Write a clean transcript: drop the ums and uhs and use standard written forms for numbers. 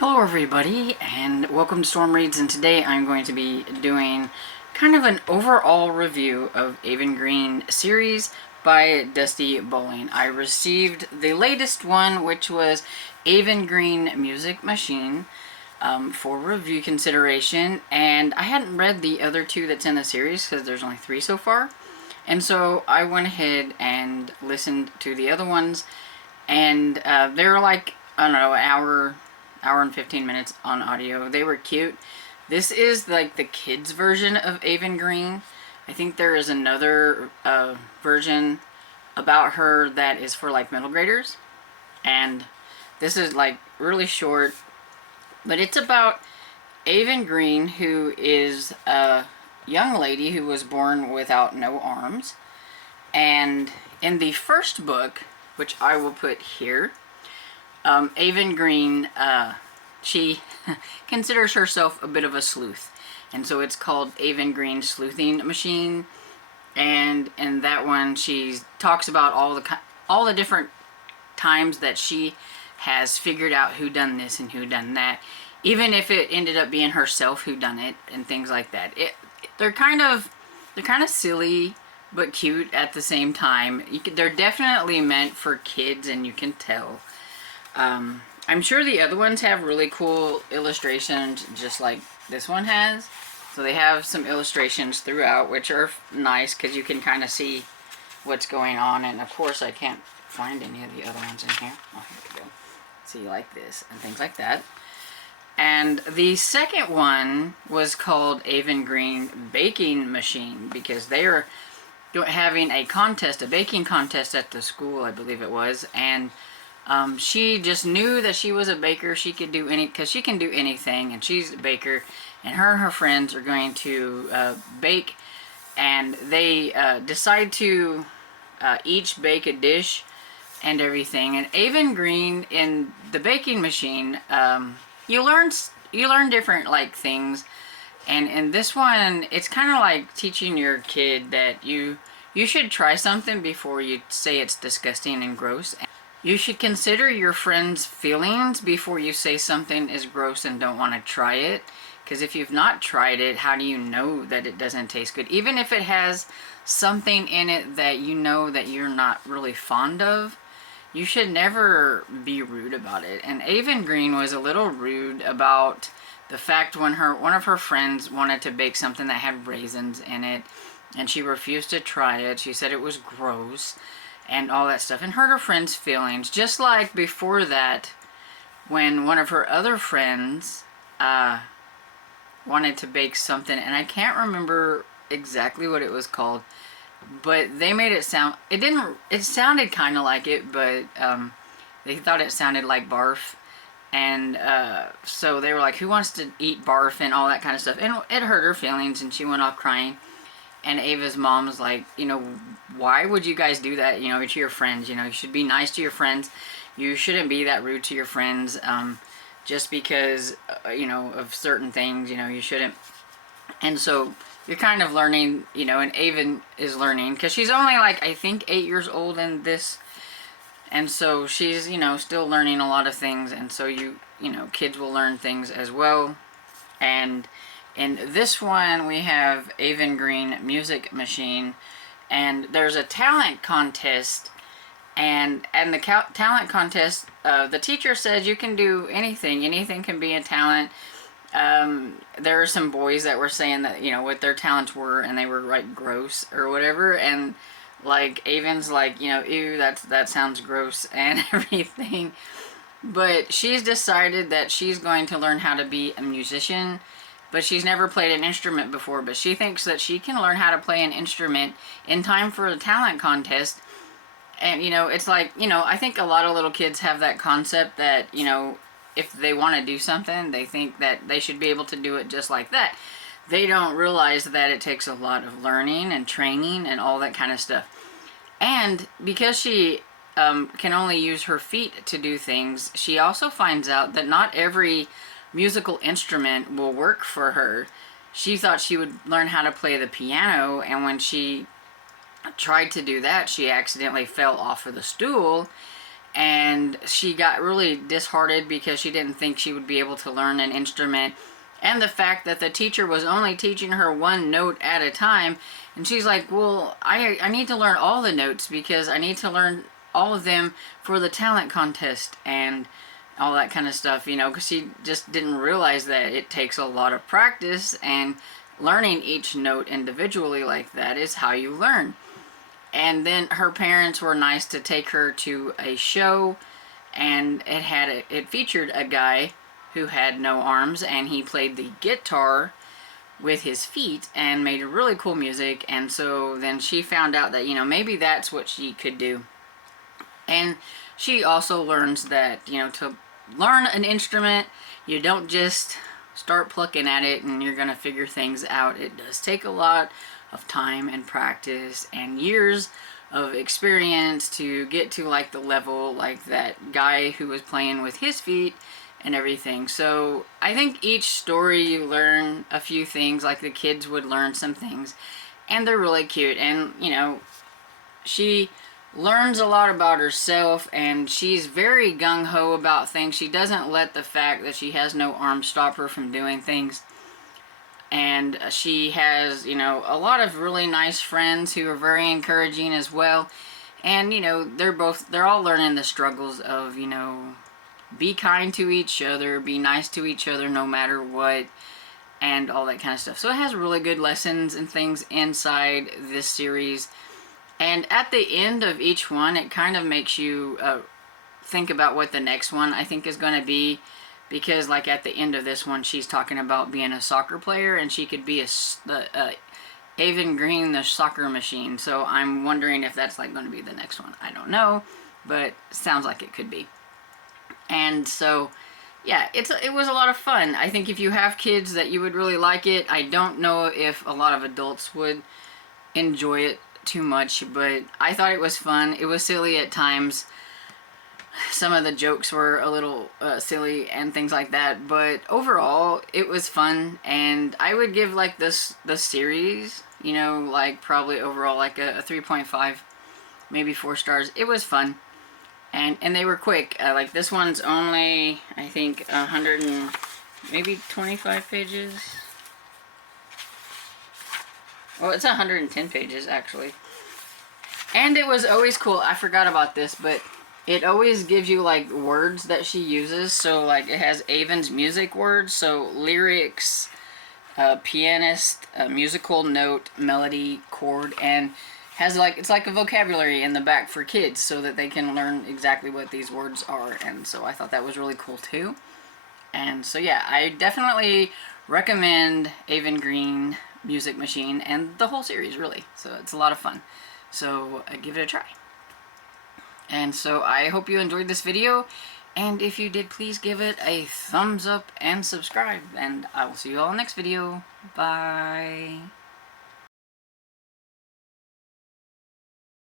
Hello everybody, and welcome to Storm Reads, and today I'm going to be doing kind of an overall review of Aven Green series by Dusty Bowling. I received the latest one, which was Aven Green Music Machine, for review consideration, and I hadn't read the other two that's in the series because there's only 3 so far, and so I went ahead and listened to the other ones, and they were like, I don't know, an hour and 15 minutes on audio. They were cute. This is like the kids version of Aven Green. I think there is another version about her that is for like middle graders, and this is like really short, but it's about Aven Green, who is a young lady who was born without no arms. And in the first book, which I will put here, Aven Green, she considers herself a bit of a sleuth, and so it's called Aven Green Sleuthing Machine. And in that one, she talks about all the different times that she has figured out who done this and who done that, even if it ended up being herself who done it and things like that. They're kind of silly but cute at the same time. They're definitely meant for kids, and you can tell. I'm sure the other ones have really cool illustrations, just like this one has. So they have some illustrations throughout, which are nice because you can kind of see what's going on. And of course, I can't find any of the other ones in here. Oh, here we go. See, like this and things like that. And the second one was called Aven Green Baking Machine because they are having a contest, a baking contest at the school, I believe it was, and she just knew that she was a baker. She could do because she can do anything, and she's a baker, and her friends are going to bake, and they decide to each bake a dish and everything. And Aven Green, in the baking machine, you learn different like things, and in this one, it's kind of like teaching your kid that you should try something before you say it's disgusting and gross. You should consider your friend's feelings before you say something is gross and don't want to try it. Because if you've not tried it, how do you know that it doesn't taste good? Even if it has something in it that you know that you're not really fond of, you should never be rude about it. And Aven Green was a little rude about the fact when one of her friends wanted to bake something that had raisins in it, and she refused to try it. She said it was gross and all that stuff, and hurt her friend's feelings. Just like before that, when one of her other friends wanted to bake something, and I can't remember exactly what it was called, but they made it sound, it sounded kind of like it, but they thought it sounded like barf. And so they were like, who wants to eat barf and all that kind of stuff, and it hurt her feelings, and she went off crying. And Ava's mom was like, why would you guys do that, to your friends? You should be nice to your friends. You shouldn't be that rude to your friends, just because, of certain things, you shouldn't. And so you're kind of learning, and Aven is learning, because she's only like, I think 8 years old in this. And so she's, still learning a lot of things. And so kids will learn things as well. And in this one, we have Aven Green Music Machine, and there's a talent contest, and the talent contest, the teacher says you can do anything. Anything can be a talent. There are some boys that were saying that, what their talents were, and they were, like, gross or whatever, and, like, Aven's like, ew, that sounds gross and everything. But she's decided that she's going to learn how to be a musician. But she's never played an instrument before, but she thinks that she can learn how to play an instrument in time for a talent contest. And, it's like, I think a lot of little kids have that concept that, if they want to do something, they think that they should be able to do it just like that. They don't realize that it takes a lot of learning and training and all that kind of stuff. And because she can only use her feet to do things, she also finds out that not every musical instrument will work for her. She thought she would learn how to play the piano, and when she tried to do that, she accidentally fell off of the stool and she got really disheartened because she didn't think she would be able to learn an instrument, and the fact that the teacher was only teaching her one note at a time. And she's like, well, I need to learn all the notes because I need to learn all of them for the talent contest and all that kind of stuff, you know, because she just didn't realize that it takes a lot of practice, and learning each note individually like that is how you learn. And then her parents were nice to take her to a show, and it featured a guy who had no arms, and he played the guitar with his feet and made really cool music. And so then she found out that, you know, maybe that's what she could do. And she also learns that, you know, to learn an instrument, you don't just start plucking at it and you're gonna figure things out. It does take a lot of time and practice and years of experience to get to like the level like that guy who was playing with his feet and everything. So I think each story you learn a few things, like the kids would learn some things, and they're really cute. And you know, she learns a lot about herself, and she's very gung-ho about things. She doesn't let the fact that she has no arms stop her from doing things. And she has, you know, a lot of really nice friends who are very encouraging as well. And, you know, they're all learning the struggles of, you know, be kind to each other, be nice to each other no matter what, and all that kind of stuff. So it has really good lessons and things inside this series. And at the end of each one, it kind of makes you think about what the next one I think is going to be. Because like at the end of this one, she's talking about being a soccer player, and she could be Aven Green, the soccer machine. So I'm wondering if that's like going to be the next one. I don't know, but sounds like it could be. And so, yeah, it was a lot of fun. I think if you have kids that you would really like it. I don't know if a lot of adults would enjoy it too much, but I thought it was fun. It was silly at times. Some of the jokes were a little silly and things like that, but overall it was fun. And I would give like the series, you know, like probably overall like a 3.5, maybe 4 stars. It was fun, and they were quick. Like this one's only, I think, 100 and maybe 25 pages. Well, it's 110 pages actually. And it was always cool. I forgot about this, but it always gives you like words that she uses. So like it has Aven's music words, so lyrics, pianist, musical note, melody, chord, and has like, it's like a vocabulary in the back for kids so that they can learn exactly what these words are. And so I thought that was really cool too. And so yeah, I definitely recommend Aven Green Music Machine and the whole series really. So it's a lot of fun. So give it a try. And so I hope you enjoyed this video, and if you did, please give it a thumbs up and subscribe, and I will see you all next video. Bye.